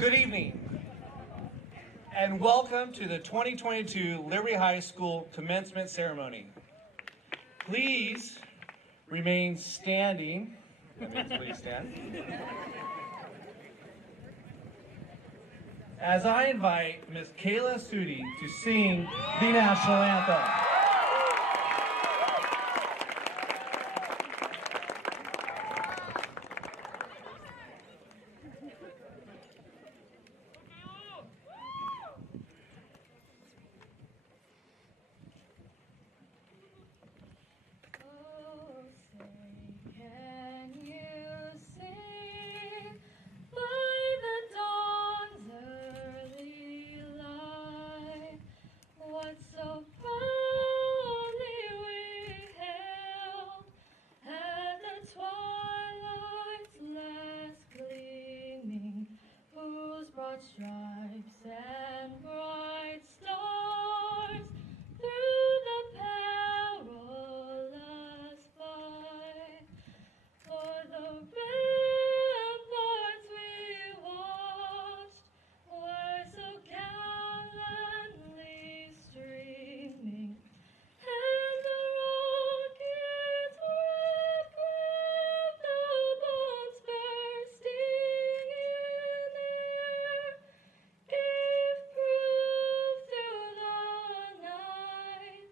Good evening, and welcome to the 2022 Liberty High School commencement ceremony. Please remain standing. That means please stand. As I invite Ms. Kayla Sudi to sing the national anthem. Stripes and bright stars through the perilous fight. For the ramparts we watched were so gallantly streaming, and the rockets' red glare, the bombs bursting in air, gave proof through the night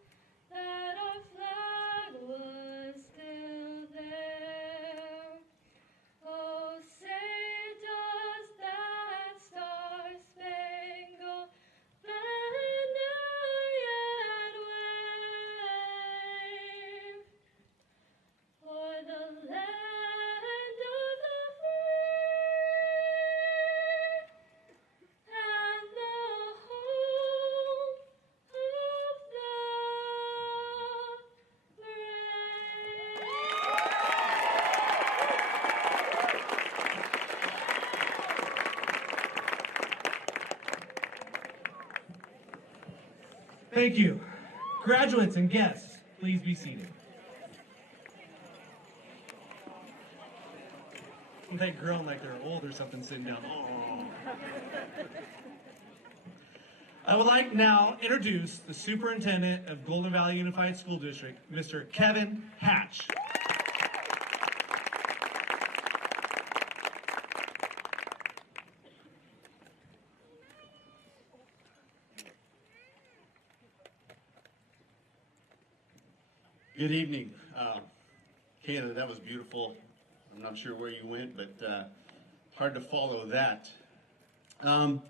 that our flag was still there. Oh, say does that star-spangled banner yet wave o'er the land of the free and the home of the brave. Thank you. Graduates and guests, please be seated. They groan like they're old or something sitting down. Oh. I would like now to introduce the Superintendent of Golden Valley Unified School District, Mr. Kevin Hatch. Good evening. Kayla, that was beautiful. I'm not sure where you went, but hard to follow that. As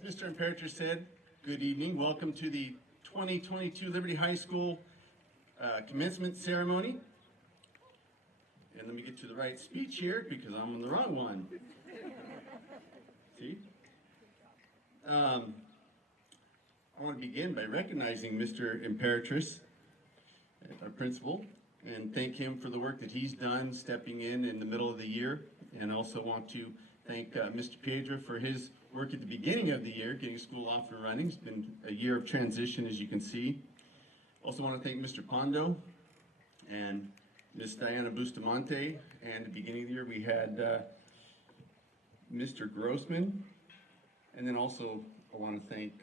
Mr. Imperator said, good evening. Welcome to the 2022 Liberty High School commencement ceremony. And let me get to the right speech here because I'm on the wrong one. See? I want to begin by recognizing Mr. Imperatrice, our principal, and thank him for the work that he's done stepping in the middle of the year. And also want to thank Mr. Piedra for his work at the beginning of the year, getting school off and running. It's been a year of transition, as you can see. Also want to thank Mr. Pondo and Miss Diana Bustamante. And at the beginning of the year, we had Mr. Grossman. And then also, I want to thank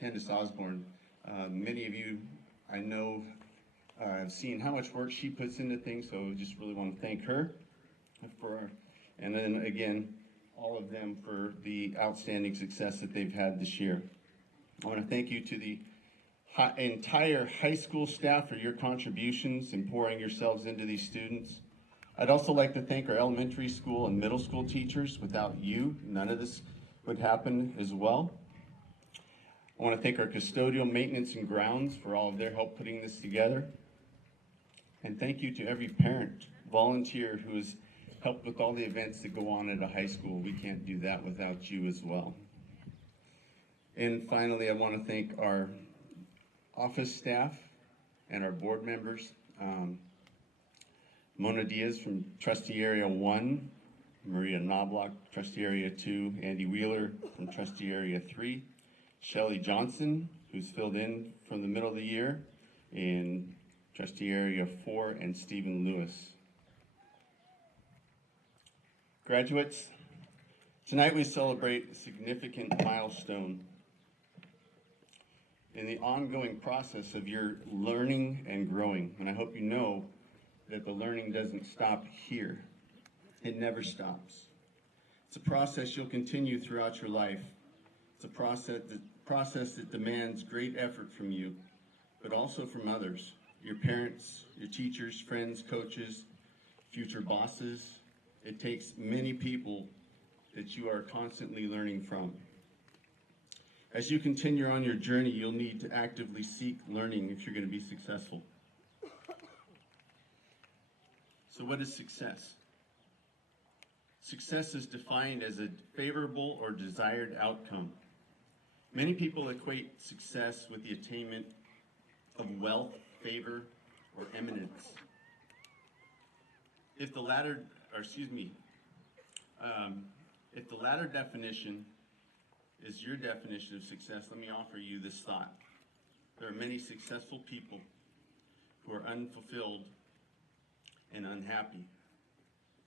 Candace Osborne. Many of you, I know, have seen how much work she puts into things, so just really want to thank her and then again, all of them for the outstanding success that they've had this year. I want to thank you to the entire high school staff for your contributions and pouring yourselves into these students. I'd also like to thank our elementary school and middle school teachers. Without you, none of this would happen as well. I want to thank our custodial, maintenance, and grounds for all of their help putting this together. And thank you to every parent, volunteer who has helped with all the events that go on at a high school. We can't do that without you as well. And finally, I want to thank our office staff and our board members. Mona Diaz from Trustee Area 1, Maria Knobloch, Trustee Area 2, Andy Wheeler from Trustee Area 3, Shelly Johnson, who's filled in from the middle of the year, in Trustee Area 4, and Stephen Lewis. Graduates, Tonight we celebrate a significant milestone in the ongoing process of your learning and growing. And I hope you know that the learning doesn't stop here. It never stops. It's a process you'll continue throughout your life. It's a process that demands great effort from you, but also from others, your parents, your teachers, friends, coaches, future bosses. It takes many people that you are constantly learning from. As you continue on your journey, you'll need to actively seek learning if you're going to be successful. So what is success? Success is defined as a favorable or desired outcome. Many people equate success with the attainment of wealth, favor, or eminence. If the latter definition is your definition of success, let me offer you this thought. There are many successful people who are unfulfilled and unhappy.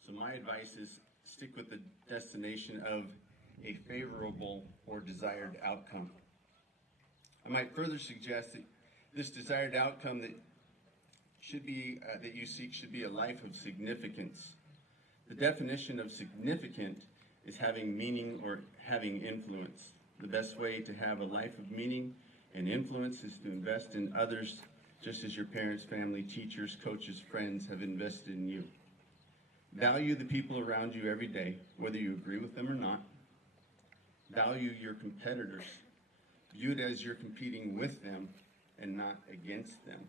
So my advice is stick with the destination of a favorable or desired outcome. I might further suggest that this desired outcome that you seek should be a life of significance. The definition of significant is having meaning or having influence. The best way to have a life of meaning and influence is to invest in others, just as your parents, family, teachers, coaches, friends have invested in you. Value the people around you every day, whether you agree with them or not. Value your competitors. View it as you're competing with them and not against them.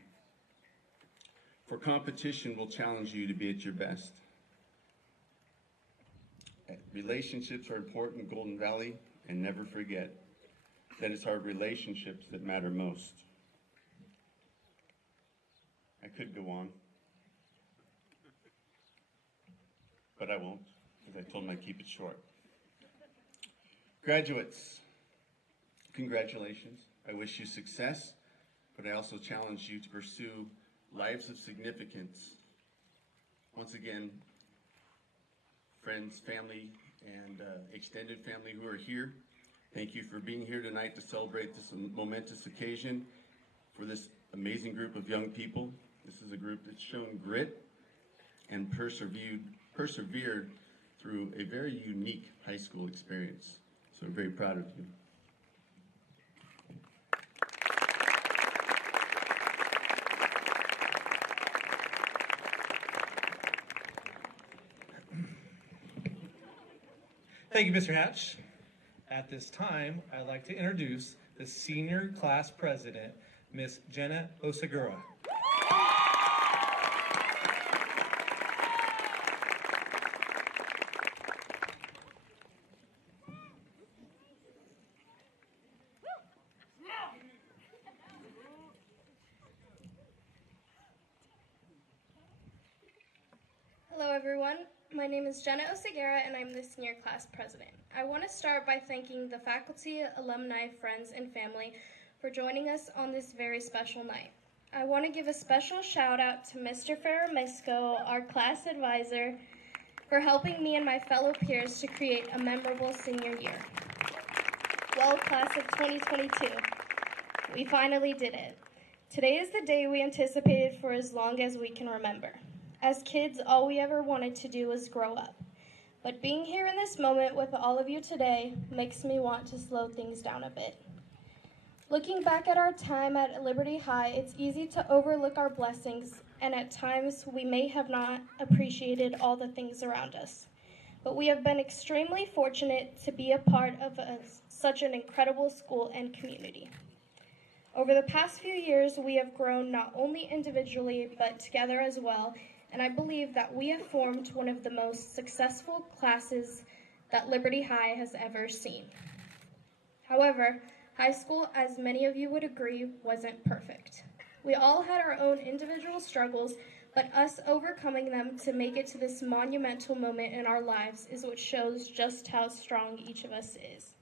For competition will challenge you to be at your best. Relationships are important in Golden Valley, and never forget that it's our relationships that matter most. I could go on, but I won't, because I told them I'd keep it short. Graduates, congratulations. I wish you success, but I also challenge you to pursue lives of significance. Once again, friends, family, and extended family who are here, thank you for being here tonight to celebrate this momentous occasion for this amazing group of young people. This is a group that's shown grit and persevered through a very unique high school experience. So we're very proud of you. Thank you, Mr. Hatch. At this time, I'd like to introduce the senior class president, Miss Jenna Osagura. Hello everyone, my name is Jenna Osagura and I'm the senior class president. I want to start by thanking the faculty, alumni, friends, and family for joining us on this very special night. I want to give a special shout out to Mr. Ferramisco, our class advisor, for helping me and my fellow peers to create a memorable senior year. Well, class of 2022, we finally did it. Today is the day we anticipated for as long as we can remember. As kids, all we ever wanted to do was grow up. But being here in this moment with all of you today makes me want to slow things down a bit. Looking back at our time at Liberty High, it's easy to overlook our blessings, and at times we may have not appreciated all the things around us. But we have been extremely fortunate to be a part of such an incredible school and community. Over the past few years, we have grown not only individually, but together as well, and I believe that we have formed one of the most successful classes that Liberty High has ever seen. However, high school, as many of you would agree, wasn't perfect. We all had our own individual struggles, but us overcoming them to make it to this monumental moment in our lives is what shows just how strong each of us is.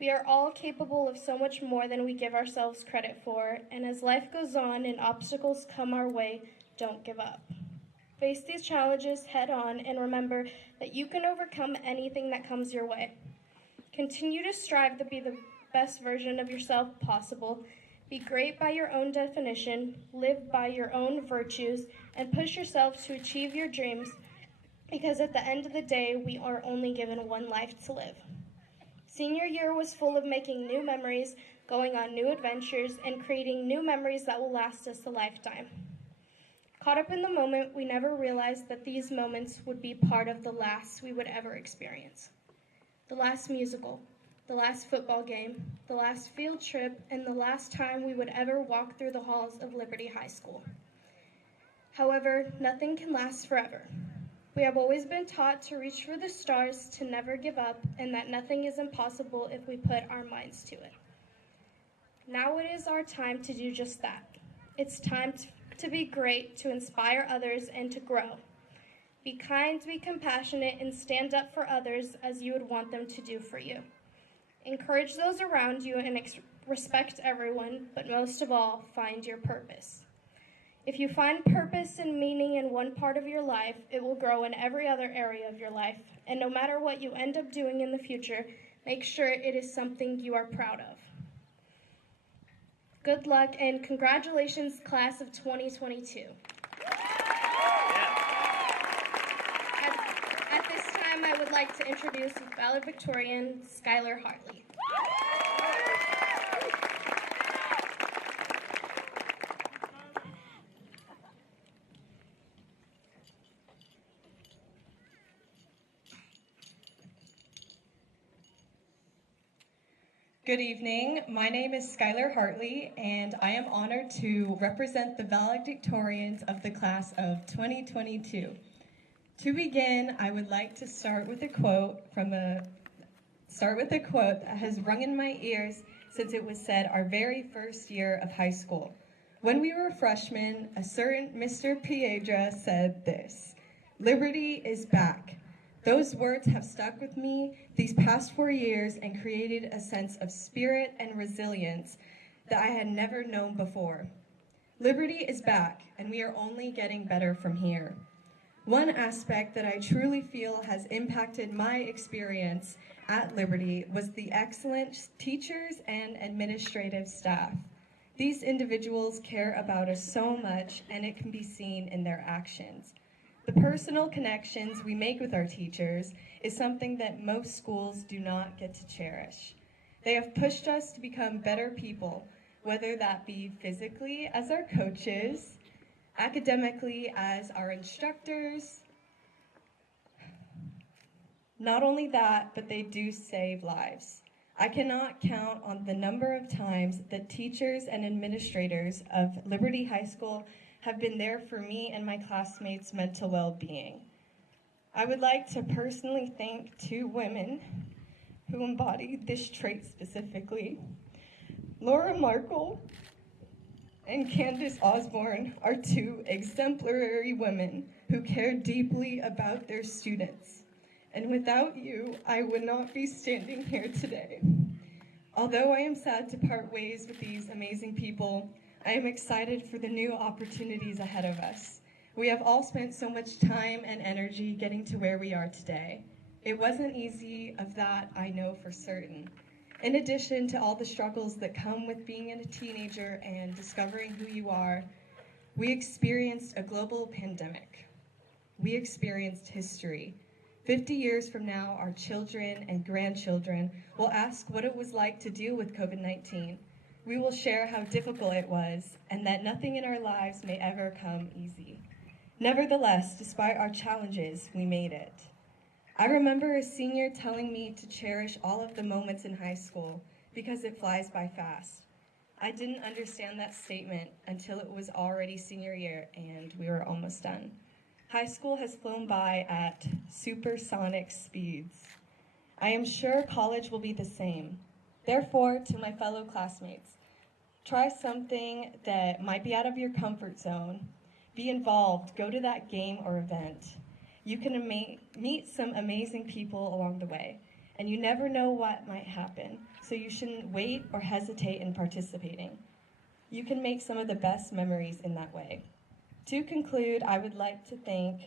We are all capable of so much more than we give ourselves credit for, and as life goes on and obstacles come our way, don't give up. Face these challenges head on and remember that you can overcome anything that comes your way. Continue to strive to be the best version of yourself possible. Be great by your own definition, live by your own virtues, and push yourself to achieve your dreams, because at the end of the day, we are only given one life to live. Senior year was full of making new memories, going on new adventures, and creating new memories that will last us a lifetime. Caught up in the moment, we never realized that these moments would be part of the last we would ever experience. The last musical, the last football game, the last field trip, and the last time we would ever walk through the halls of Liberty High School. However, nothing can last forever. We have always been taught to reach for the stars, to never give up, and that nothing is impossible if we put our minds to it. Now it is our time to do just that. It's time to be great, to inspire others, and to grow. Be kind, be compassionate, and stand up for others as you would want them to do for you. Encourage those around you and respect everyone, but most of all, find your purpose. If you find purpose and meaning in one part of your life, it will grow in every other area of your life. And no matter what you end up doing in the future, make sure it is something you are proud of. Good luck and congratulations, class of 2022. At this time, I would like to introduce Valedictorian Skylar Hartley. Good evening. My name is Skylar Hartley, and I am honored to represent the valedictorians of the class of 2022. To begin, I would like to start with a quote that has rung in my ears since it was said our very first year of high school. When we were freshmen, a certain Mr. Piedra said this: "Liberty is back." Those words have stuck with me these past 4 years and created a sense of spirit and resilience that I had never known before. Liberty is back, and we are only getting better from here. One aspect that I truly feel has impacted my experience at Liberty was the excellent teachers and administrative staff. These individuals care about us so much, and it can be seen in their actions. The personal connections we make with our teachers is something that most schools do not get to cherish. They have pushed us to become better people, whether that be physically as our coaches, academically as our instructors. Not only that, but they do save lives. I cannot count on the number of times that teachers and administrators of Liberty High School have been there for me and my classmates' mental well-being. I would like to personally thank 2 women who embody this trait specifically. Laura Markle and Candace Osborne are 2 exemplary women who care deeply about their students. And without you, I would not be standing here today. Although I am sad to part ways with these amazing people, I am excited for the new opportunities ahead of us. We have all spent so much time and energy getting to where we are today. It wasn't easy, of that I know for certain. In addition to all the struggles that come with being a teenager and discovering who you are, we experienced a global pandemic. We experienced history. 50 years from now, our children and grandchildren will ask what it was like to deal with COVID-19. We will share how difficult it was, and that nothing in our lives may ever come easy. Nevertheless, despite our challenges, we made it. I remember a senior telling me to cherish all of the moments in high school because it flies by fast. I didn't understand that statement until it was already senior year and we were almost done. High school has flown by at supersonic speeds. I am sure college will be the same. Therefore, to my fellow classmates, try something that might be out of your comfort zone. Be involved, go to that game or event. You can meet some amazing people along the way, and you never know what might happen, so you shouldn't wait or hesitate in participating. You can make some of the best memories in that way. To conclude, I would like to thank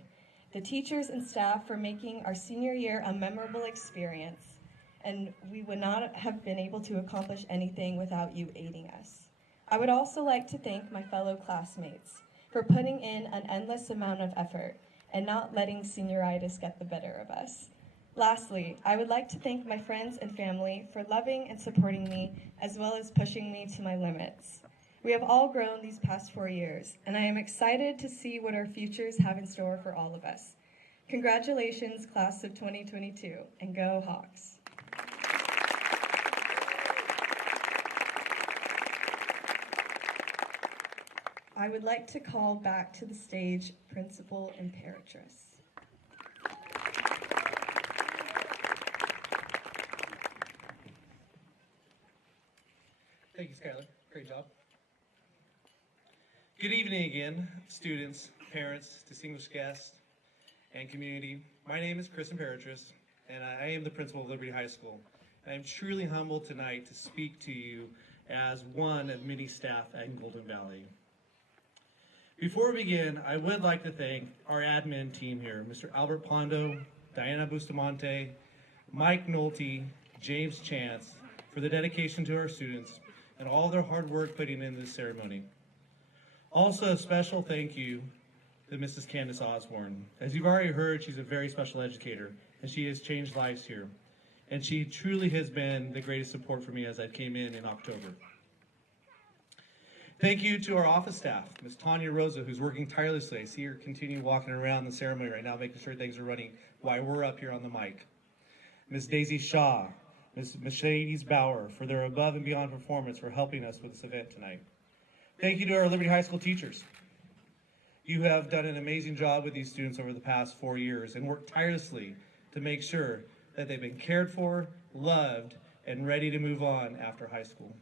the teachers and staff for making our senior year a memorable experience, and we would not have been able to accomplish anything without you aiding us. I would also like to thank my fellow classmates for putting in an endless amount of effort and not letting senioritis get the better of us. Lastly, I would like to thank my friends and family for loving and supporting me, as well as pushing me to my limits. We have all grown these past 4 years, and I am excited to see what our futures have in store for all of us. Congratulations, class of 2022, and go Hawks! I would like to call back to the stage Principal Imperatrice. Thank you, Skylar. Great job. Good evening again, students, parents, distinguished guests, and community. My name is Chris Imperatrice, and I am the principal of Liberty High School. And I'm truly humbled tonight to speak to you as one of many staff at Golden Valley. Before we begin, I would like to thank our admin team here, Mr. Albert Pondo, Diana Bustamante, Mike Nolte, James Chance, for the dedication to our students and all their hard work putting in this ceremony. Also, a special thank you to Mrs. Candace Osborne. As you've already heard, she's a very special educator, and she has changed lives here. And she truly has been the greatest support for me as I came in October. Thank you to our office staff, Ms. Tanya Rosa, who's working tirelessly. I see her continue walking around the ceremony right now, making sure things are running while we're up here on the mic. Ms. Daisy Shaw, Ms. Mercedes Bauer, for their above and beyond performance for helping us with this event tonight. Thank you to our Liberty High School teachers. You have done an amazing job with these students over the past 4 years and worked tirelessly to make sure that they've been cared for, loved, and ready to move on after high school.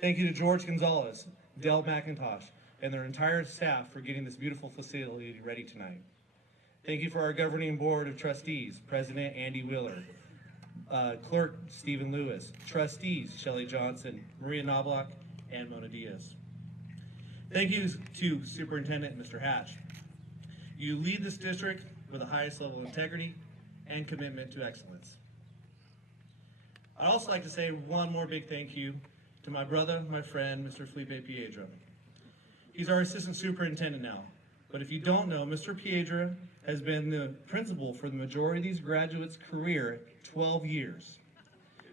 Thank you to George Gonzalez, Dell McIntosh, and their entire staff for getting this beautiful facility ready tonight. Thank you for our governing board of trustees, President Andy Wheeler, Clerk Stephen Lewis, trustees Shelley Johnson, Maria Knobloch, and Mona Diaz. Thank you to Superintendent Mr. Hatch. You lead this district with the highest level of integrity and commitment to excellence. I'd also like to say one more big thank you to my brother, my friend, Mr. Felipe Piedra. He's our assistant superintendent now, but if you don't know, Mr. Piedra has been the principal for the majority of these graduates' career, 12 years.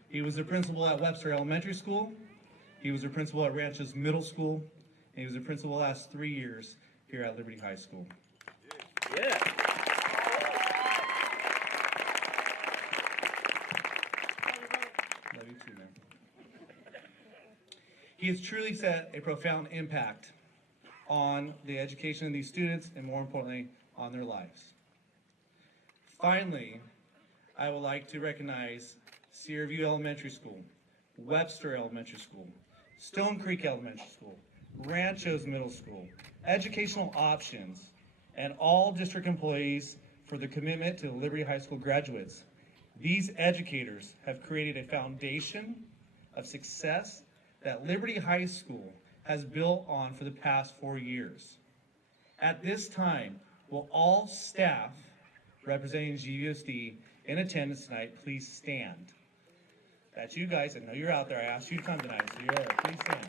He was the principal at Webster Elementary School, he was the principal at Ranches Middle School, and he was the principal the last 3 years here at Liberty High School. Yeah. Love you too, man. He has truly set a profound impact on the education of these students and, more importantly, on their lives. Finally, I would like to recognize Sierra View Elementary School, Webster Elementary School, Stone Creek Elementary School, Ranchos Middle School, Educational Options, and all district employees for the commitment to Liberty High School graduates. These educators have created a foundation of success that Liberty High School has built on for the past 4 years. At this time, will all staff representing GVSD in attendance tonight please stand? That's you guys. I know you're out there. I asked you to come tonight, so you're there. Please stand.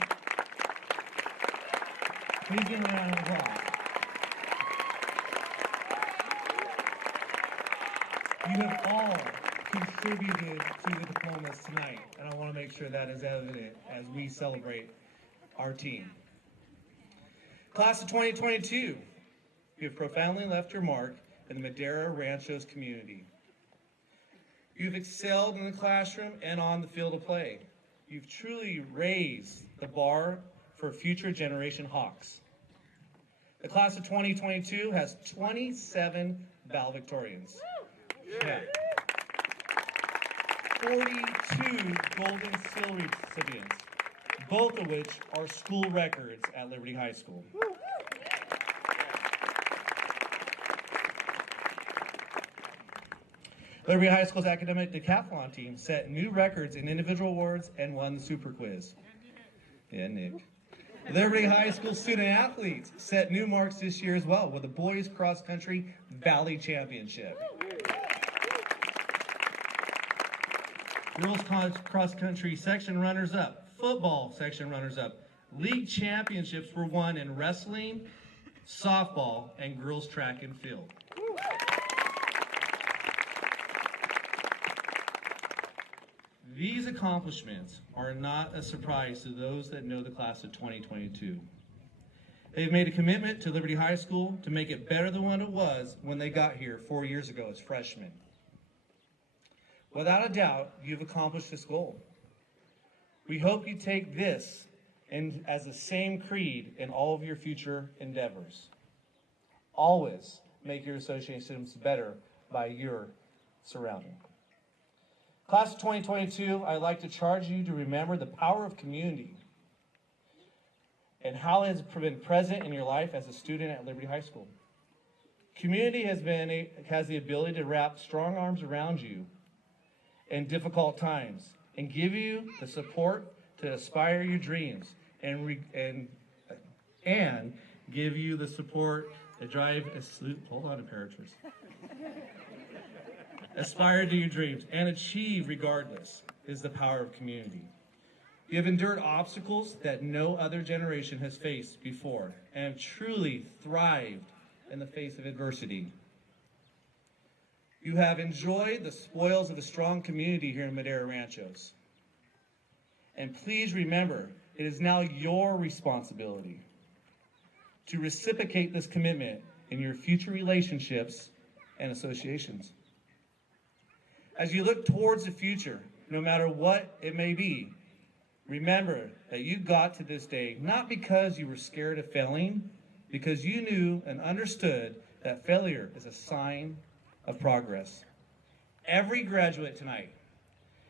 Please give them a round of applause. You have all contributed to the diplomas tonight, and I want to make sure that is evident as we celebrate our team. Class of 2022, you have profoundly left your mark in the Madera Ranchos community. You've excelled in the classroom and on the field of play. You've truly raised the bar for future generation Hawks. The class of 2022 has 27 valedictorians. Yeah. 42 Golden Seal recipients, both of which are school records at Liberty High School. Liberty High School's academic decathlon team set new records in individual awards and won the super quiz. Yeah, Nick. Liberty High School student athletes set new marks this year as well with the boys cross country Valley Championship. Girls cross country section runners up, football section runners up. League championships were won in wrestling, softball, and girls track and field. These accomplishments are not a surprise to those that know the class of 2022. They've made a commitment to Liberty High School to make it better than what it was when they got here 4 years ago as freshmen. Without a doubt, you've accomplished this goal. We hope you take this and as the same creed in all of your future endeavors. Always make your associations better by your surrounding. Class of 2022, I'd like to charge you to remember the power of community and how it has been present in your life as a student at Liberty High School. Community has the ability to wrap strong arms around you in difficult times and give you the support to aspire your dreams and give you the support to drive hold on, Imperatrice. Aspire to your dreams and achieve regardless is the power of community. You have endured obstacles that no other generation has faced before and have truly thrived in the face of adversity. You have enjoyed the spoils of a strong community here in Madera Ranchos. And please remember, it is now your responsibility to reciprocate this commitment in your future relationships and associations. As you look towards the future, no matter what it may be, remember that you got to this day not because you were scared of failing, because you knew and understood that failure is a sign of progress. Every graduate tonight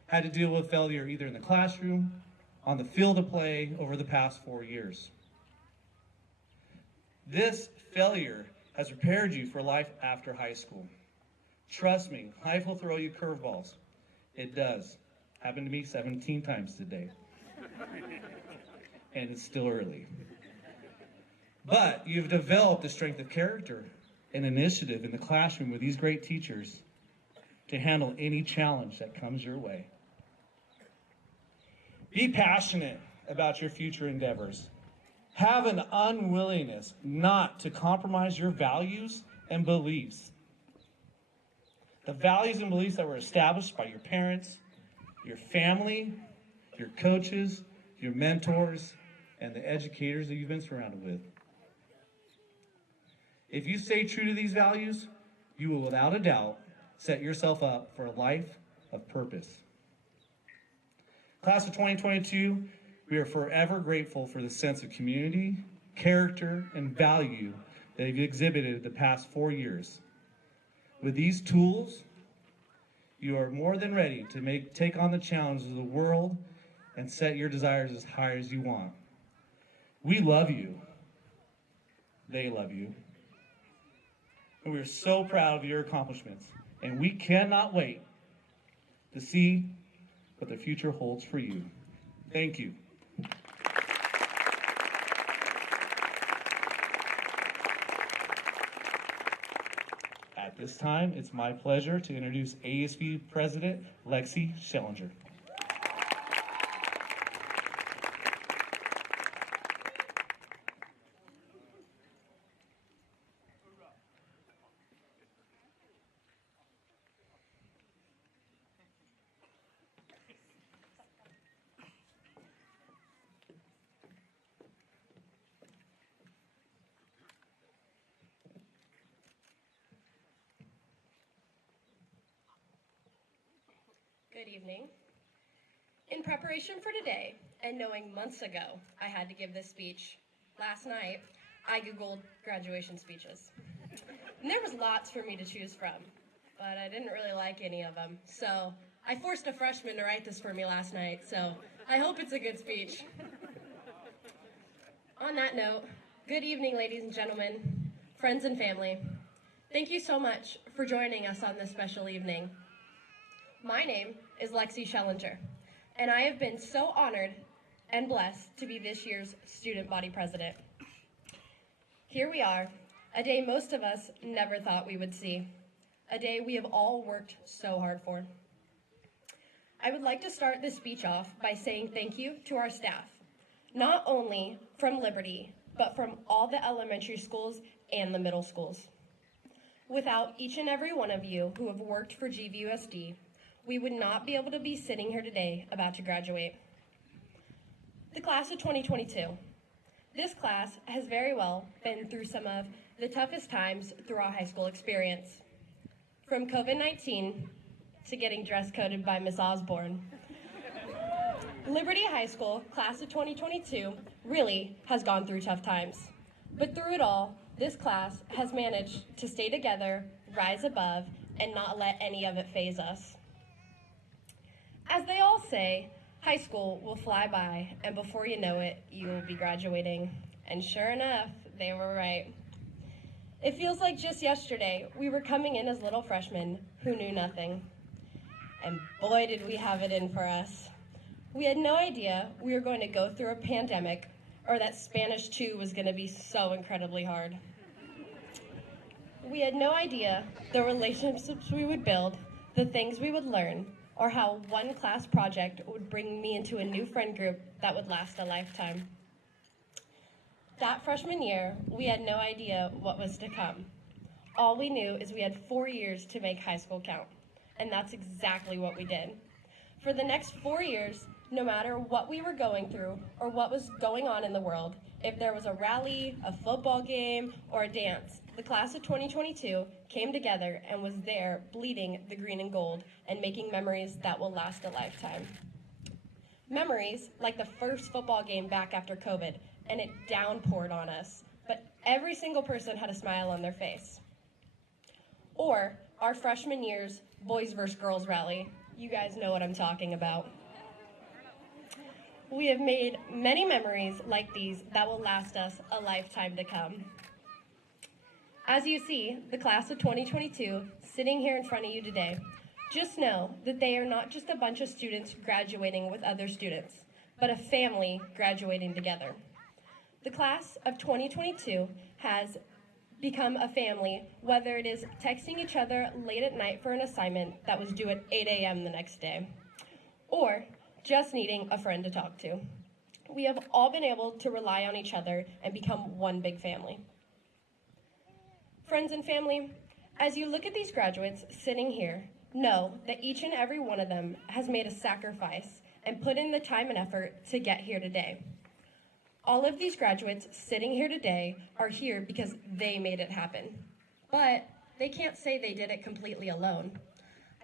had to deal with failure either in the classroom, on the field of play over the past 4 years. This failure has prepared you for life after high school. Trust me, life will throw you curveballs. It does. Happened to me 17 times today. And it's still early. But you've developed the strength of character and initiative in the classroom with these great teachers to handle any challenge that comes your way. Be passionate about your future endeavors. Have an unwillingness not to compromise your values and beliefs. The values and beliefs that were established by your parents, your family, your coaches, your mentors, and the educators that you've been surrounded with. If you stay true to these values, you will without a doubt set yourself up for a life of purpose. Class of 2022, we are forever grateful for the sense of community, character, and value that you've exhibited the past 4 years. With these tools, you are more than ready to take on the challenges of the world and set your desires as high as you want. We love you. They love you. And we are so proud of your accomplishments. And we cannot wait to see what the future holds for you. Thank you. At this time, it's my pleasure to introduce ASB President Lexi Schellinger. Good evening. In preparation for today, and knowing months ago I had to give this speech, last night I Googled graduation speeches. And there was lots for me to choose from, but I didn't really like any of them. So I forced a freshman to write this for me last night, so I hope it's a good speech. On that note, good evening, ladies and gentlemen, friends and family. Thank you so much for joining us on this special evening. My name is Lexi Schellinger, and I have been so honored and blessed to be this year's student body president. Here we are, a day most of us never thought we would see, a day we have all worked so hard for. I would like to start this speech off by saying thank you to our staff, not only from Liberty, but from all the elementary schools and the middle schools. Without each and every one of you who have worked for GVUSD, we would not be able to be sitting here today about to graduate. The class of 2022. This class has very well been through some of the toughest times through our high school experience. From COVID-19 to getting dress coded by Miss Osborne. Liberty High School class of 2022 really has gone through tough times. But through it all, this class has managed to stay together, rise above, and not let any of it faze us. As they all say, high school will fly by, and before you know it, you will be graduating. And sure enough, they were right. It feels like just yesterday, we were coming in as little freshmen who knew nothing. And boy, did we have it in for us. We had no idea we were going to go through a pandemic or that Spanish 2 was going to be so incredibly hard. We had no idea the relationships we would build, the things we would learn, or how one class project would bring me into a new friend group that would last a lifetime. That freshman year, we had no idea what was to come. All we knew is we had 4 years to make high school count, and that's exactly what we did. For the next 4 years, no matter what we were going through or what was going on in the world, if there was a rally, a football game, or a dance, the class of 2022 came together and was there bleeding the green and gold and making memories that will last a lifetime. Memories like the first football game back after COVID, and it downpoured on us, but every single person had a smile on their face. Or our freshman year's boys versus girls rally. You guys know what I'm talking about. We have made many memories like these that will last us a lifetime to come. As you see, the class of 2022 sitting here in front of you today, just know that they are not just a bunch of students graduating with other students, but a family graduating together. The class of 2022 has become a family, whether it is texting each other late at night for an assignment that was due at 8 a.m. the next day, or just needing a friend to talk to. We have all been able to rely on each other and become one big family. Friends and family, as you look at these graduates sitting here, know that each and every one of them has made a sacrifice and put in the time and effort to get here today. All of these graduates sitting here today are here because they made it happen. But they can't say they did it completely alone.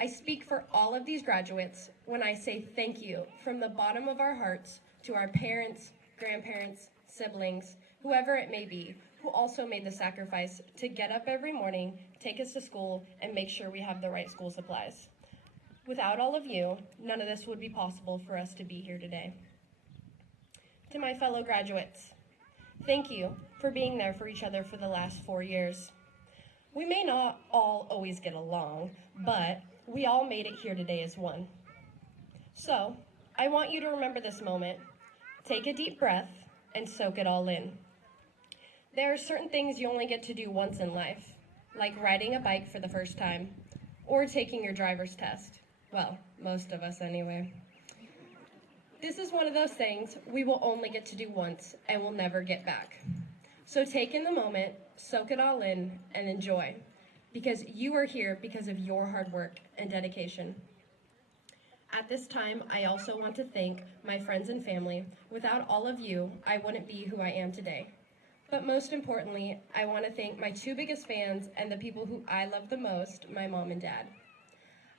I speak for all of these graduates when I say thank you from the bottom of our hearts to our parents, grandparents, siblings, whoever it may be, who also made the sacrifice to get up every morning, take us to school, and make sure we have the right school supplies. Without all of you, none of this would be possible for us to be here today. To my fellow graduates, thank you for being there for each other for the last 4 years. We may not all always get along, but we all made it here today as one. So, I want you to remember this moment, take a deep breath, and soak it all in. There are certain things you only get to do once in life, like riding a bike for the first time, or taking your driver's test. Well, most of us anyway. This is one of those things we will only get to do once and will never get back. So take in the moment, soak it all in, and enjoy, because you are here because of your hard work and dedication. At this time, I also want to thank my friends and family. Without all of you, I wouldn't be who I am today. But most importantly, I want to thank my 2 biggest fans and the people who I love the most, my mom and dad.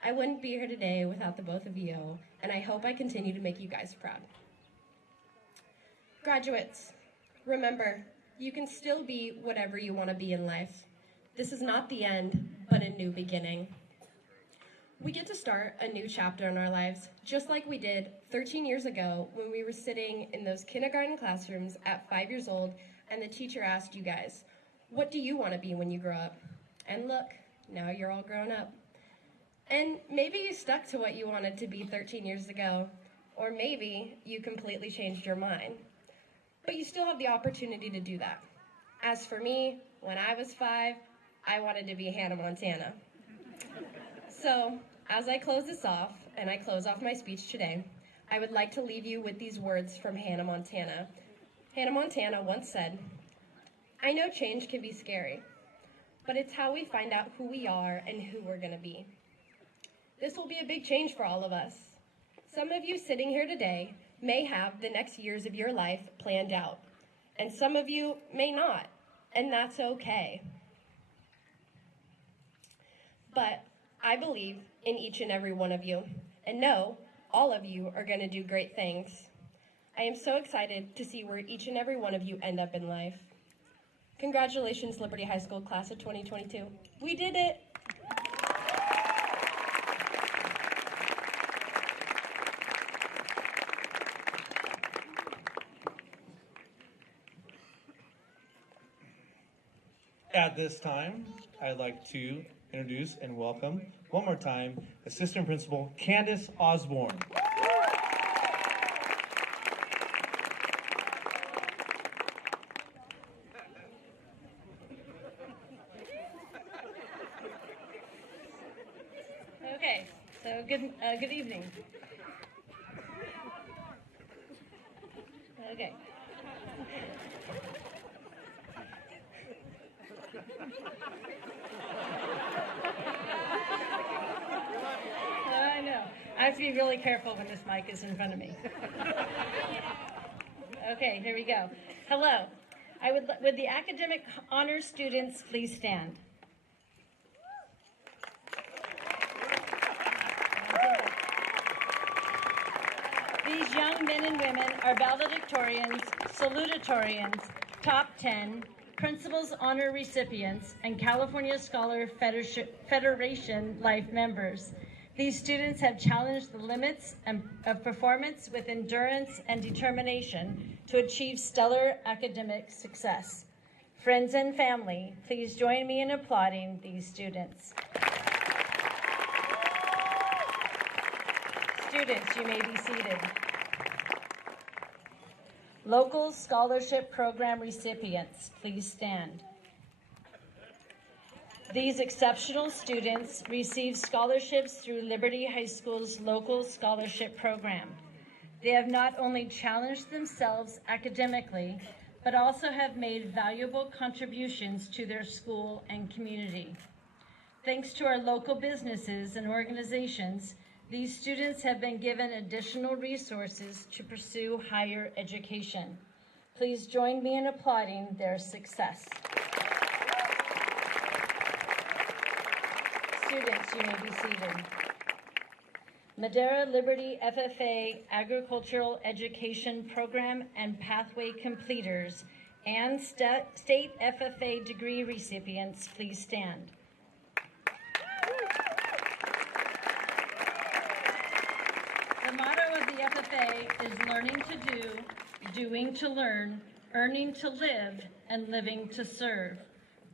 I wouldn't be here today without the both of you, and I hope I continue to make you guys proud. Graduates, remember, you can still be whatever you want to be in life. This is not the end, but a new beginning. We get to start a new chapter in our lives, just like we did 13 years ago when we were sitting in those kindergarten classrooms at 5 years old, and the teacher asked you guys, what do you want to be when you grow up? And look, now you're all grown up. And maybe you stuck to what you wanted to be 13 years ago, Or maybe you completely changed your mind. But you still have the opportunity to do that. As for me, when I was 5, I wanted to be Hannah Montana. So, as I close this off, and I close off my speech today, I would like to leave you with these words from Hannah Montana. Hannah Montana once said, "I know change can be scary, but it's how we find out who we are and who we're gonna be." This will be a big change for all of us. Some of you sitting here today may have the next years of your life planned out, and some of you may not, and that's okay. But I believe in each and every one of you, and know all of you are going to do great things. I am so excited to see where each and every one of you end up in life. Congratulations, Liberty High School class of 2022. We did it! At this time, I'd like to introduce and welcome, one more time, Assistant Principal Candace Osborne. Okay, so good evening. Okay. I know. I have to be really careful when this mic is in front of me. Okay, here we go. Hello. Would the academic honors students please stand? These young men and women are valedictorians, salutatorians, top 10, principal's honor recipients, and California Scholar Federation life members. These students have challenged the limits of performance with endurance and determination to achieve stellar academic success. Friends and family, please join me in applauding these students. Students, you may be seated. Local Scholarship Program recipients, please stand. These exceptional students receive scholarships through Liberty High School's local scholarship program. They have not only challenged themselves academically, but also have made valuable contributions to their school and community. Thanks to our local businesses and organizations, these students have been given additional resources to pursue higher education. Please join me in applauding their success. Students, you may be seated. Madera Liberty FFA Agricultural Education Program and Pathway Completers and State FFA degree recipients, please stand. The motto of the FFA is learning to do, doing to learn, earning to live, and living to serve.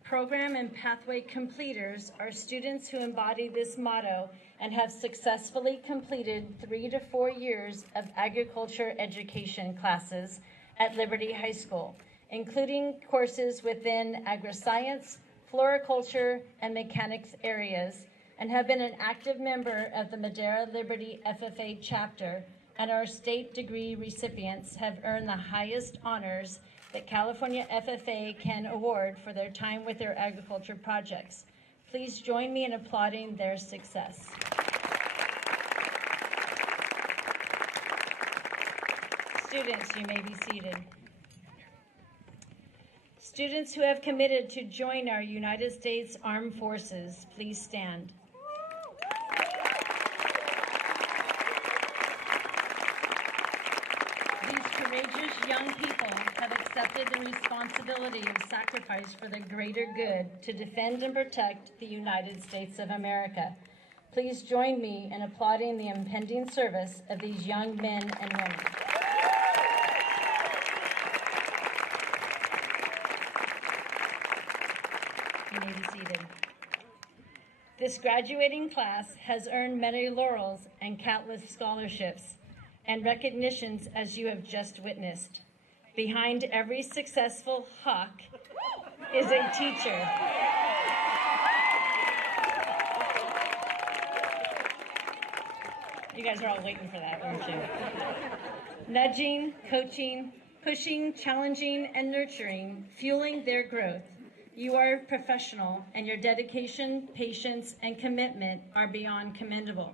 Program and Pathway Completers are students who embody this motto and have successfully completed 3 to 4 years of agriculture education classes at Liberty High School, including courses within agri-science, floriculture, and mechanics areas, and have been an active member of the Madera Liberty FFA chapter, and our state degree recipients have earned the highest honors that California FFA can award for their time with their agriculture projects. Please join me in applauding their success. Students, you may be seated. Students who have committed to join our United States Armed Forces, please stand. These courageous young people have accepted the responsibility of sacrifice for the greater good to defend and protect the United States of America. Please join me in applauding the impending service of these young men and women. You may be seated. This graduating class has earned many laurels and countless scholarships. and recognitions as you have just witnessed. Behind every successful hawk is a teacher. You guys are all waiting for that, weren't you? Nudging, coaching, pushing, challenging, and nurturing, fueling their growth. You are a professional, and your dedication, patience, and commitment are beyond commendable.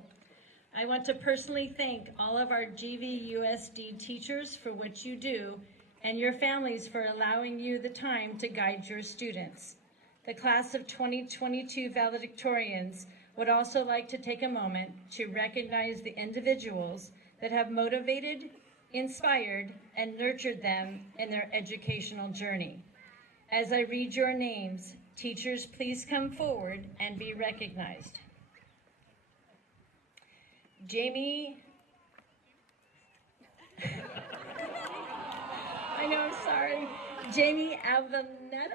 I want to personally thank all of our GVUSD teachers for what you do, and your families for allowing you the time to guide your students. The class of 2022 valedictorians would also like to take a moment to recognize the individuals that have motivated, inspired, and nurtured them in their educational journey. As I read your names, teachers, please come forward and be recognized. Jamie, I know, I'm sorry. Jamie Avanetta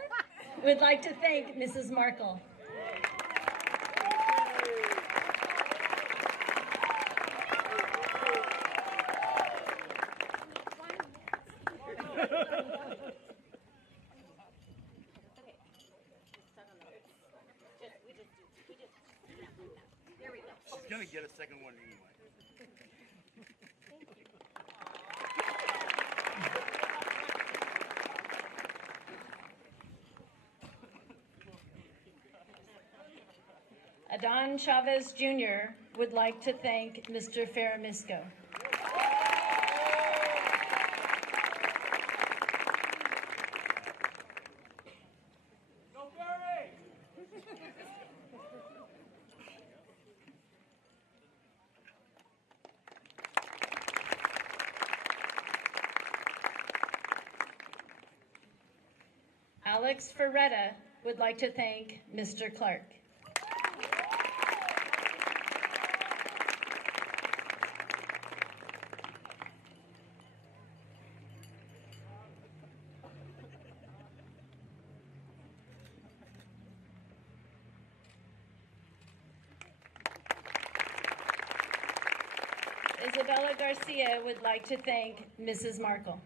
would like to thank Mrs. Markle. She's gonna get a second one anyway. Adon Chavez Jr. would like to thank Mr. Ferramisco. Alex Ferretta would like to thank Mr. Clark. Isabella Garcia would like to thank Mrs. Markle.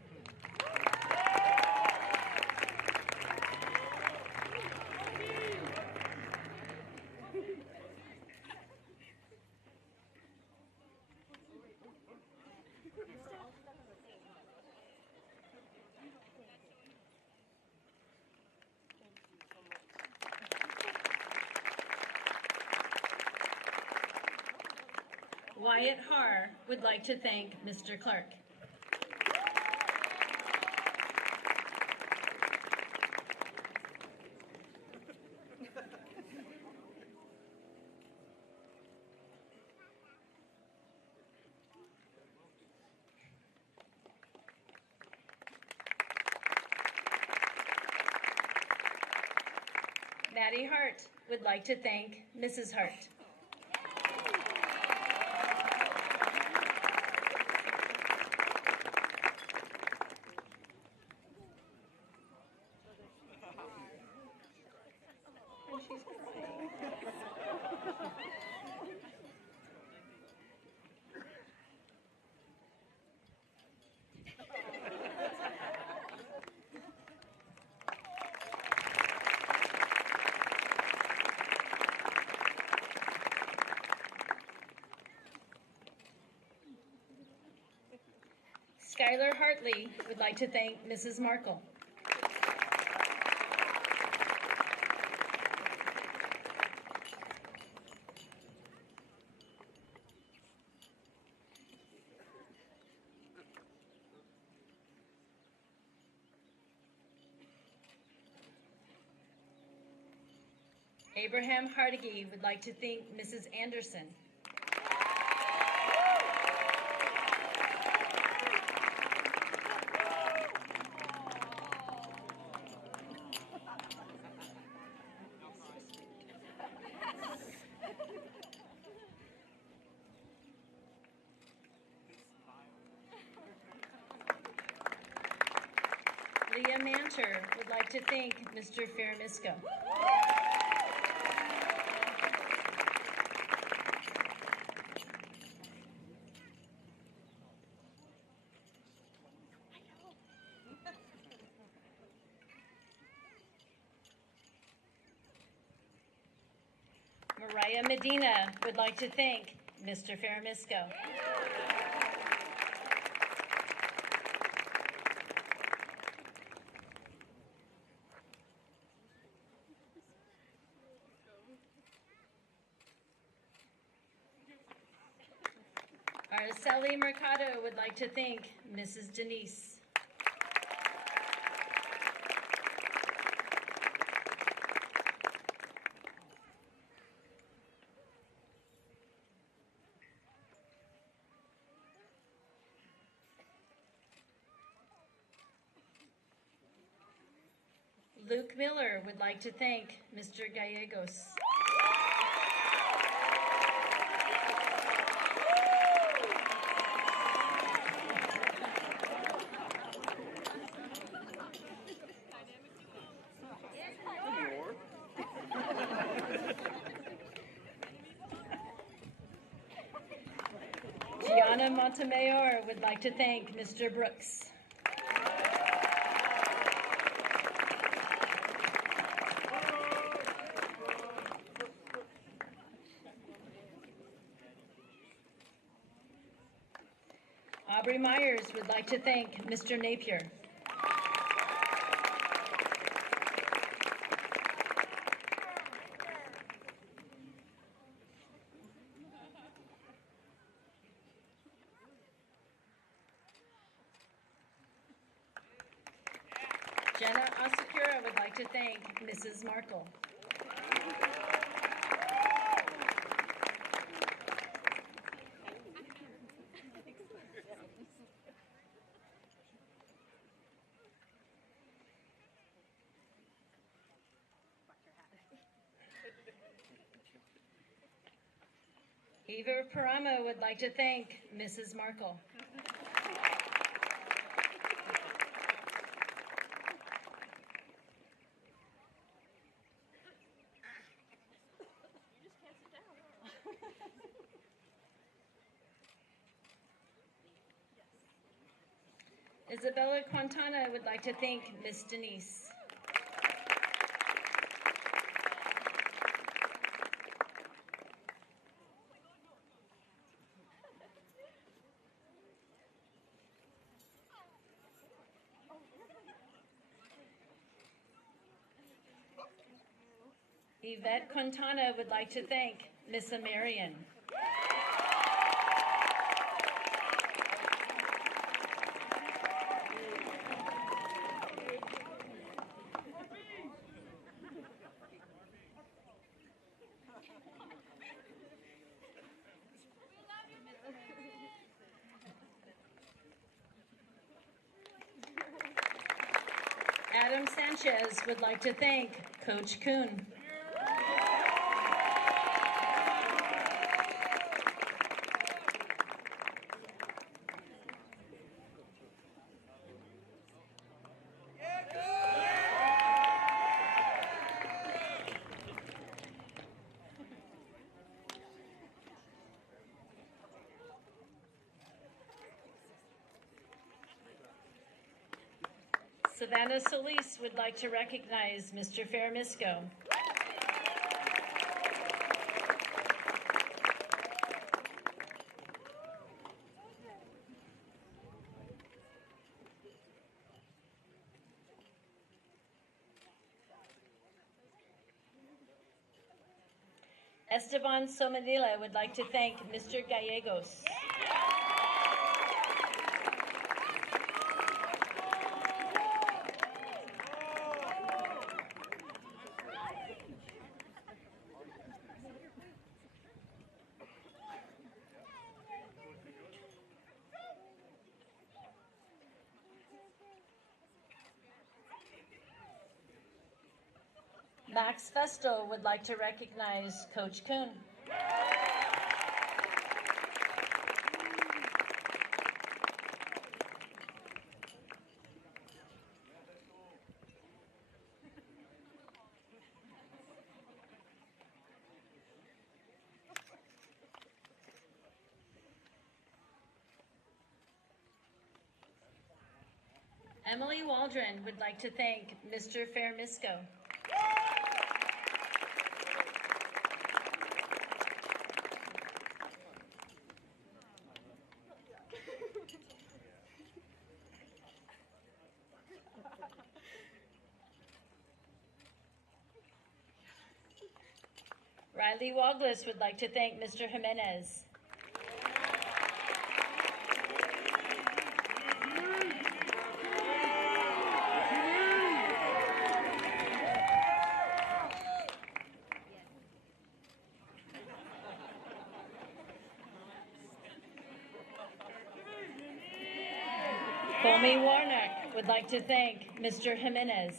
Wyatt Haar would like to thank Mr. Clark. Maddie Hart would like to thank Mrs. Hart. Skylar Hartley would like to thank Mrs. Markle. Abraham Hardigee would like to thank Mrs. Anderson. Leah Manter would like to thank Mr. Ferramisco. Mariah Medina would like to thank Mr. Ferramisco. Araceli Mercado would like to thank Mrs. Denise. Luke Miller would like to thank Mr. Gallegos. Gianna Montemayor would like to thank Mr. Brooks. Aubrey Myers would like to thank Mr. Napier. Jenna Asakura would like to thank Mrs. Markle. Eva Paramo would like to thank Mrs. Markle. Isabella Quintana would like to thank Miss Denise. Yvette Quintana would like to thank Miss Amarian. Adam Sanchez would like to thank Coach Kuhn. Savannah Solis would like to recognize Mr. Ferramisco. Esteban Somadila would like to thank Mr. Gallegos. Max Festo would like to recognize Coach Kuhn. Emily Waldron would like to thank Mr. Ferramisco. Riley Waglis would like to thank Mr. Jimenez. Comey Warnock would like to thank Mr. Jimenez.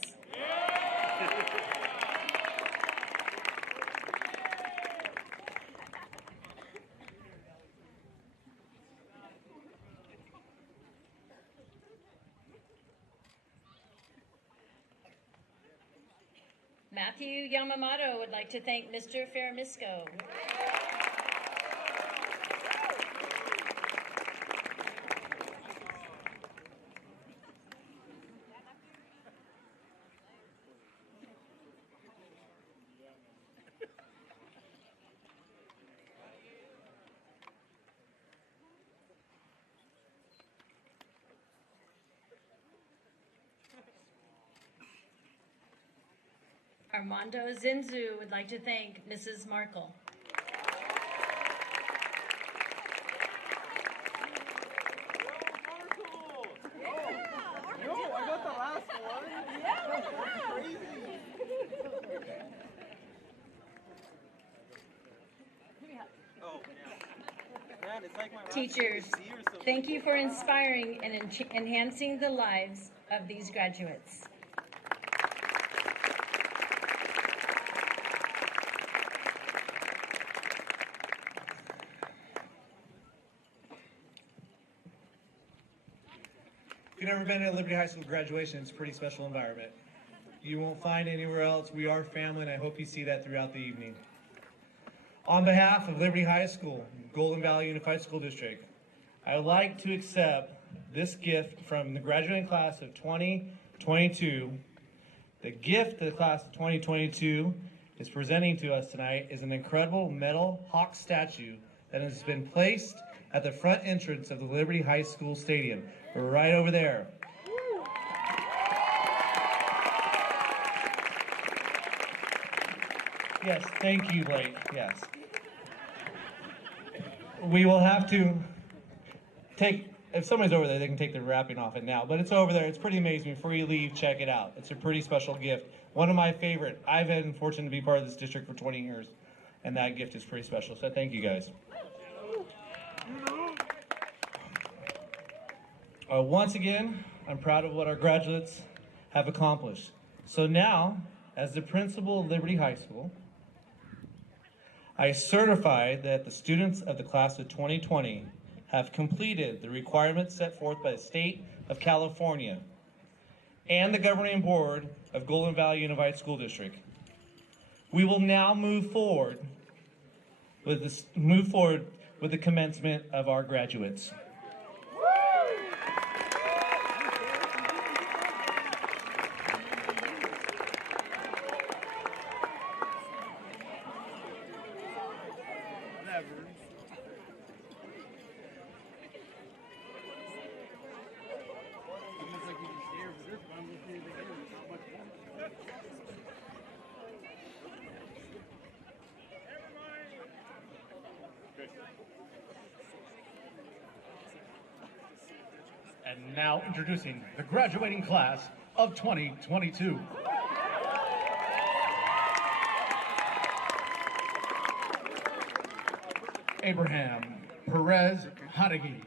Matthew Yamamoto would like to thank Mr. Fermisco. Armando Zinzu would like to thank Mrs. Markle. Teachers, thank you for inspiring and enhancing the lives of these graduates. If you've never been to a Liberty High School graduation, it's a pretty special environment. You won't find anywhere else. We are family, and I hope you see that throughout the evening. On behalf of Liberty High School, Golden Valley Unified School District, I would like to accept this gift from the graduating class of 2022. The gift the class of 2022 is presenting to us tonight is an incredible metal hawk statue that has been placed at the front entrance of the Liberty High School Stadium. We're right over there. Yes, thank you, Blake. Yes. We will have to take, if somebody's over there, they can take the wrapping off it now, but it's over there. It's pretty amazing. Before you leave, check it out. It's a pretty special gift. One of my favorite. I've been fortunate to be part of this district for 20 years, and that gift is pretty special. So thank you guys. Once again, I'm proud of what our graduates have accomplished. So now, as the principal of Liberty High School, I certify that the students of the class of 2020 have completed the requirements set forth by the state of California and the governing board of Golden Valley Unified School District. We will now move forward with the commencement of our graduates. And now introducing the graduating class of 2022. Abraham Perez Hadagi.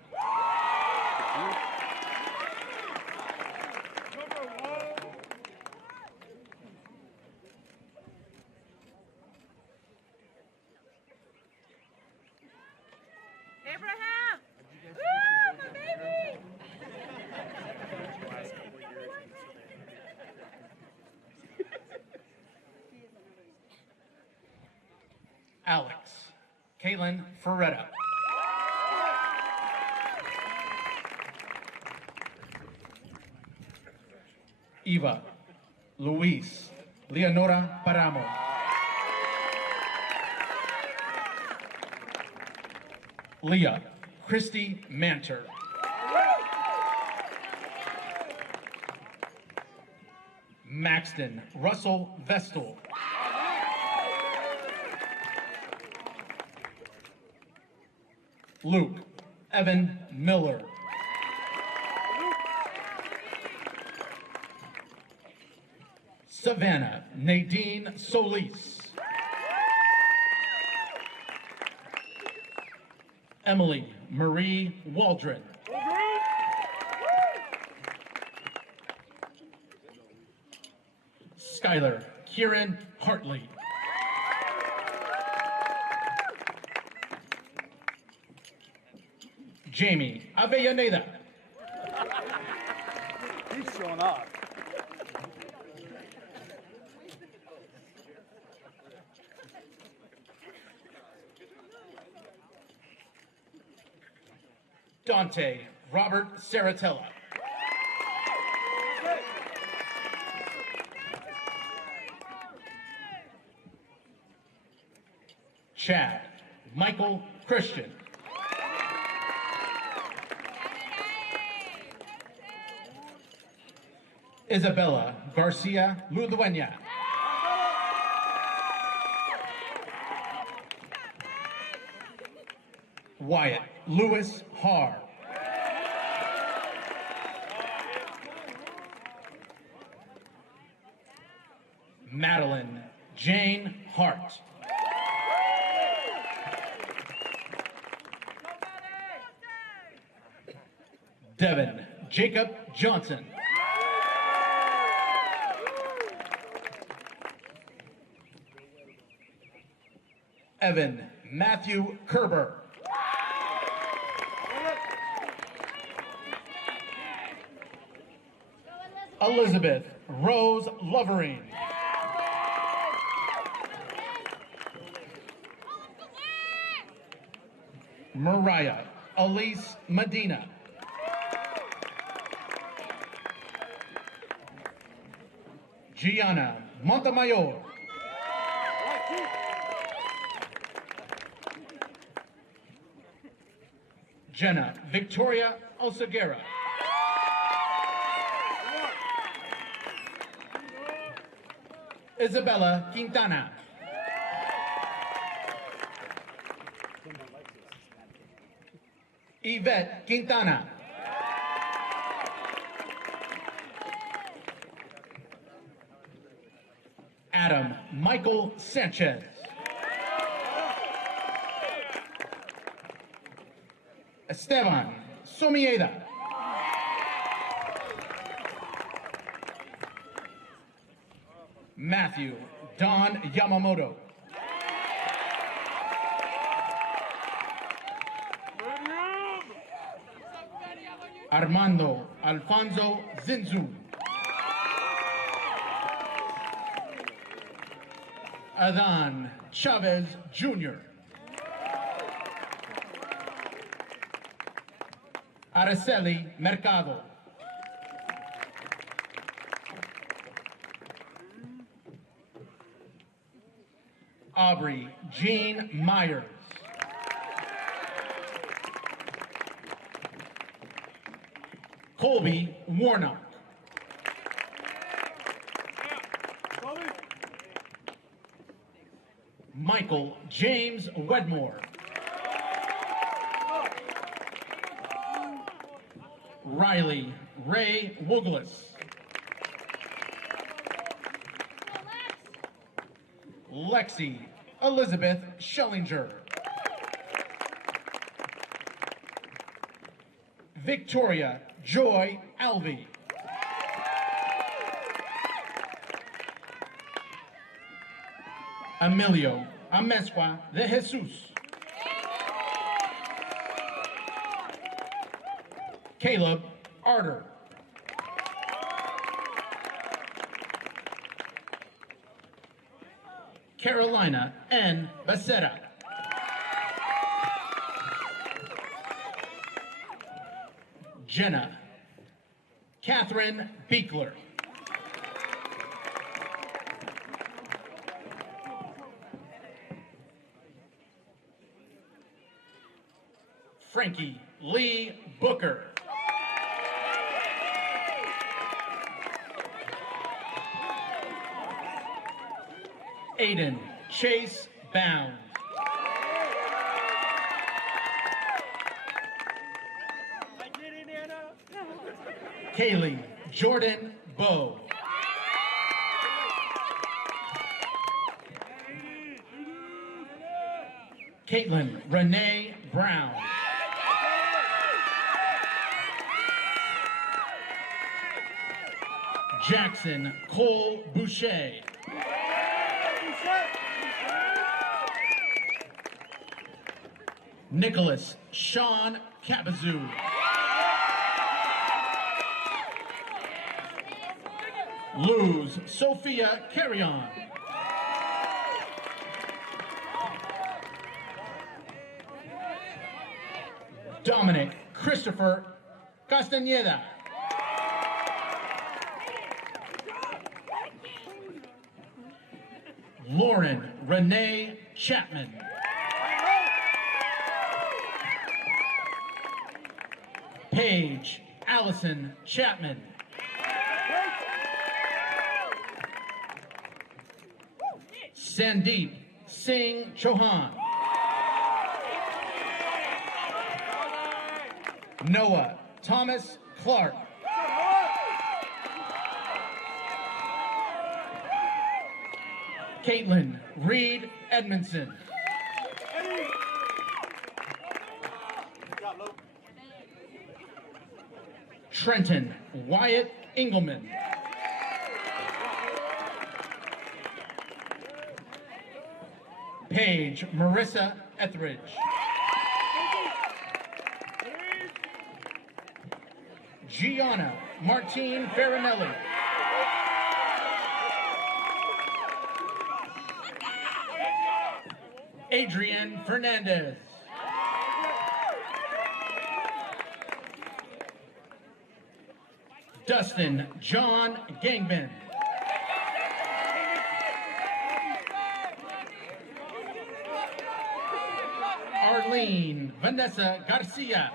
Abraham! Woo, my baby! Alex Caitlin Ferretta. Eva Luis Leonora Paramo. Leah Christy Manter. Maxton Russell Vestal. Luke Evan Miller. Savannah Nadine Solis. Emily Marie Waldron. Skylar Kieran Hartley. Jamie Avellaneda. He's showing off. Dante Robert Saratella. Chad Michael Christian. Isabella Garcia Ludueña. Wyatt Lewis Haar. Madeline Jane Hart. Devin Jacob Johnson. Evan Matthew Kerber. Elizabeth Rose Lovering. Mariah Elise Medina. Gianna Montemayor. Jenna Victoria Oseguera. Isabella Quintana. Yvette Quintana. Adam Michael Sanchez. Esteban Somieda. Matthew Don Yamamoto. Armando Alfonso Zinzu. Adan Chavez Jr. Araceli Mercado. Aubrey Jean Myers. Colby Warnock. Michael James Wedmore. Riley Ray Wooglis. Lexi Elizabeth Schellinger. Victoria Joy Alvey. Emilio Amezcua de Jesus. Caleb Arter. Carolina N. Becerra. Jenna Catherine Beekler. Frankie Lee Booker. Aiden Chase Bound. Kaylee Jordan Bowe. Caitlin Renee Brown. Jackson Cole Boucher. Nicholas Sean Cabazoo. Luz Sophia Carrion. Dominic Christopher Castañeda. Lauren Renee Chapman. Paige Allison Chapman. Sandeep Singh Chauhan. Noah Thomas Clark. Caitlin Reed Edmondson. Trenton Wyatt Engelman. Paige Marissa Etheridge. Gianna Martine Farinelli. Adrienne Fernandez. Dustin John Gangbin. Arlene Vanessa Garcia.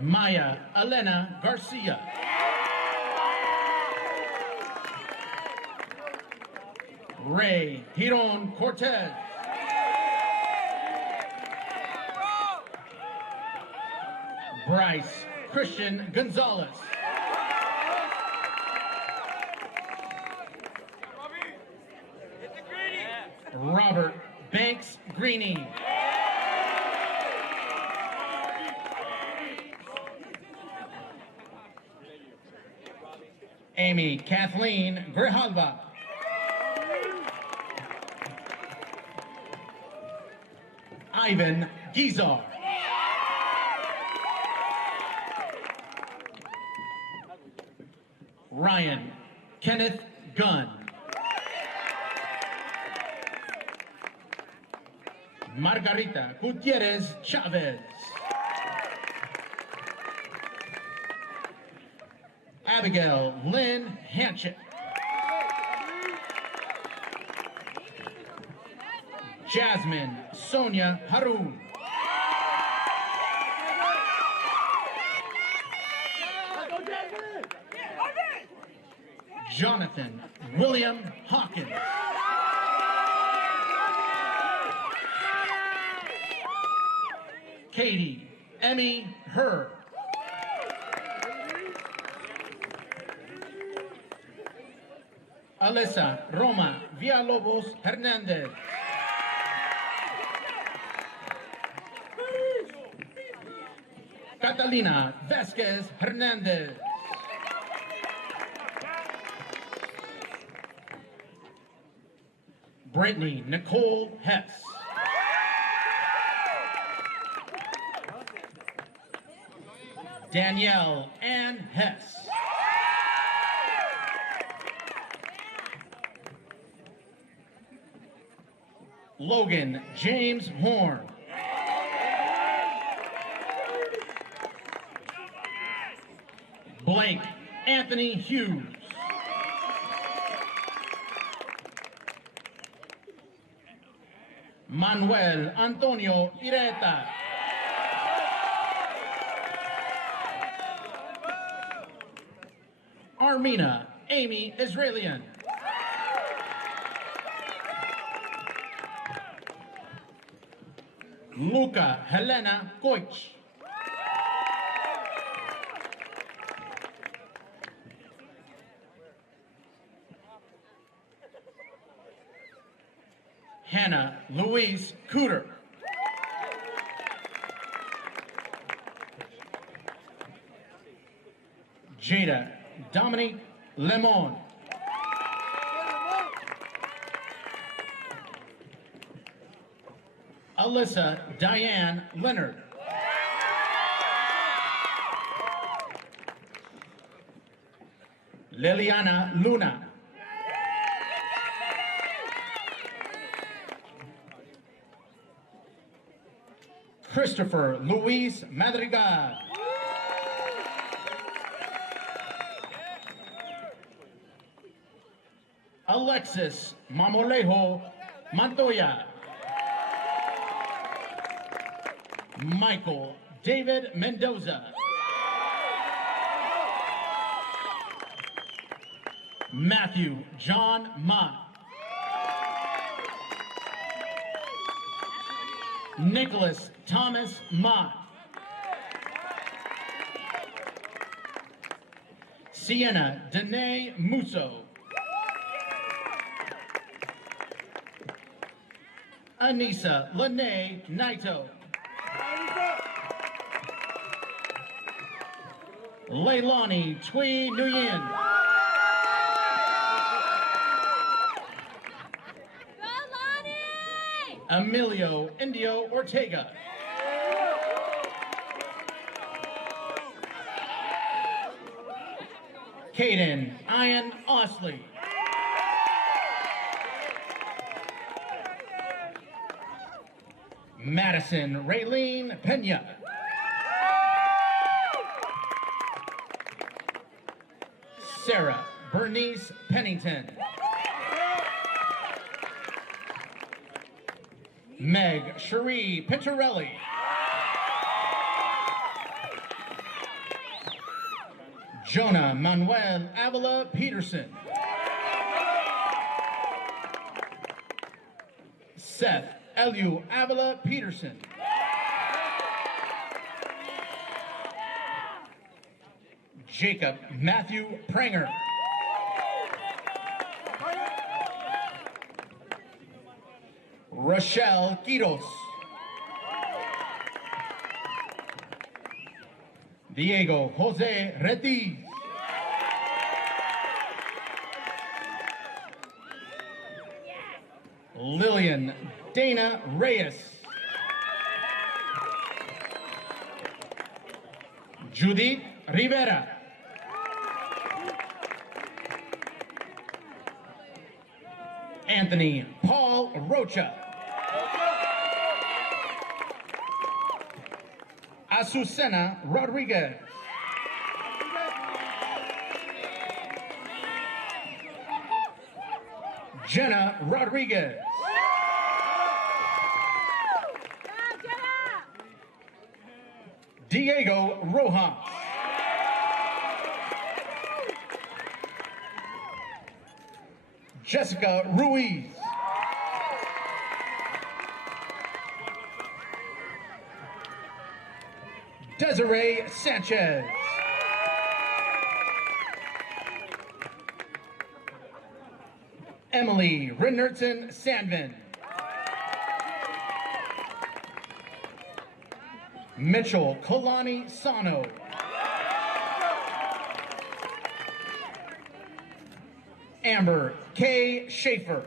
Maya Elena Garcia. Ray Hiron Cortez. Bryce Christian Gonzalez. Robert Banks Greeny. Amy Kathleen Grijalva. Ivan Gizar. Ryan Kenneth Gunn. Margarita Gutierrez Chavez. Abigail Lynn Hanchett. Jasmine Sonia Haroun. Jonathan William Hawkins. Katie Emmy Herr. Alyssa Roma Villalobos Hernandez. Catalina Vasquez Hernandez. Brittany Nicole Hess. Danielle Ann Hess. Logan James Horn. Blake Anthony Hughes. Manuel Antonio Ireta. Armina Amy Israelian. Luca Helena Goich. Hannah Louise Cooter. Jada Dominique Lemon. Alyssa Diane Leonard. Liliana Luna. Christopher Luis Madrigal. Alexis Mamolejo Montoya. Michael David Mendoza. Matthew John Mott. Nicholas Thomas Mott. Sienna Danae Musso. Anissa Lene Naito. Leilani Tui Nguyen. Emilio Indio Ortega. Caden Ian Osley. Madison Raylene Pena. Sarah Bernice Pennington. Meg Cherie Pintarelli. Jonah Manuel Avila Peterson. Seth Eliu Avila Peterson. Jacob Matthew Pranger. Rochelle Quiros. Diego Jose Retiz. Lillian Dana Reyes. Judith Rivera. Anthony Paul Rocha. Azucena Rodriguez. Jenna Rodriguez. Diego Rojas. Jessica Ruiz. Desiree Sanchez. Emily Rinertson Sandvin. Mitchell Kalani Sano. Amber K. Schaefer.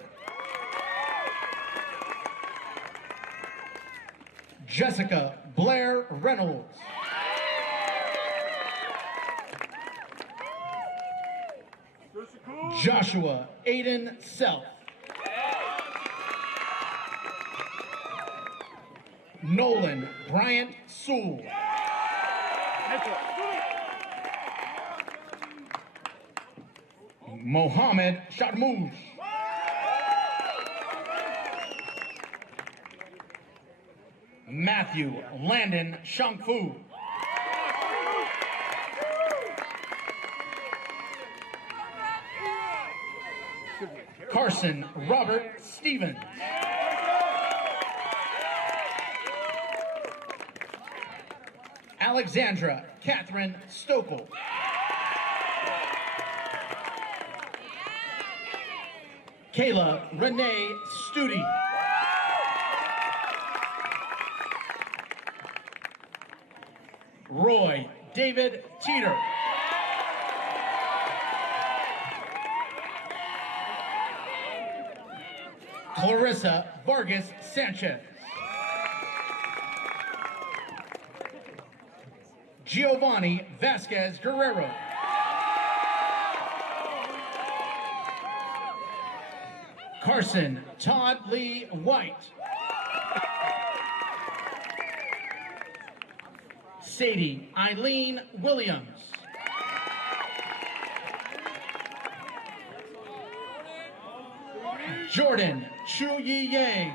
Jessica Blair Reynolds. Joshua Aiden Self. Nolan Bryant Sewell. Mohammed Sharmouj. Matthew Landon Shangfu. Carson Robert Stevens. Alexandra Catherine Stokel. Kayla Renee Studi. Roy David Teeter. Clarissa Vargas Sanchez. Giovanni Vasquez Guerrero. Carson Todd Lee White. Sadie Eileen Williams. Jordan Chu Yi Yang.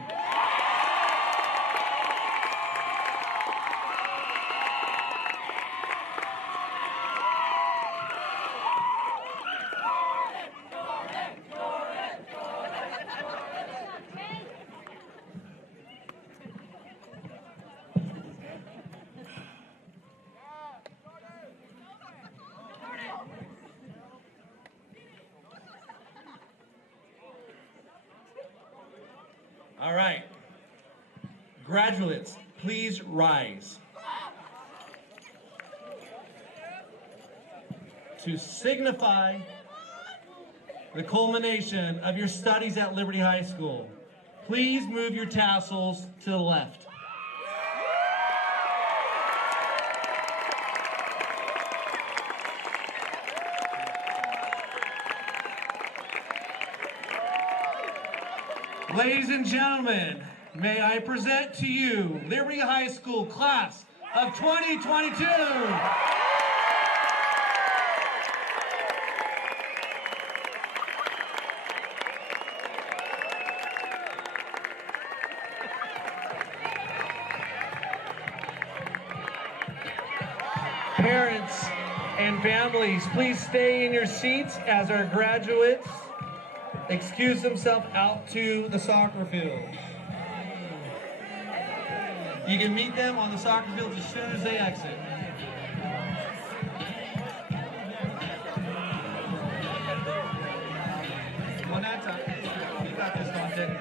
All right. Graduates, please rise. To signify the culmination of your studies at Liberty High School, please move your tassels to the left. Ladies and gentlemen, may I present to you Liberty High School class of 2022. Parents and families, please stay in your seats as our graduates excuse themselves out to the soccer field. You can meet them on the soccer field as soon as they exit. One at a time. You got this, Content.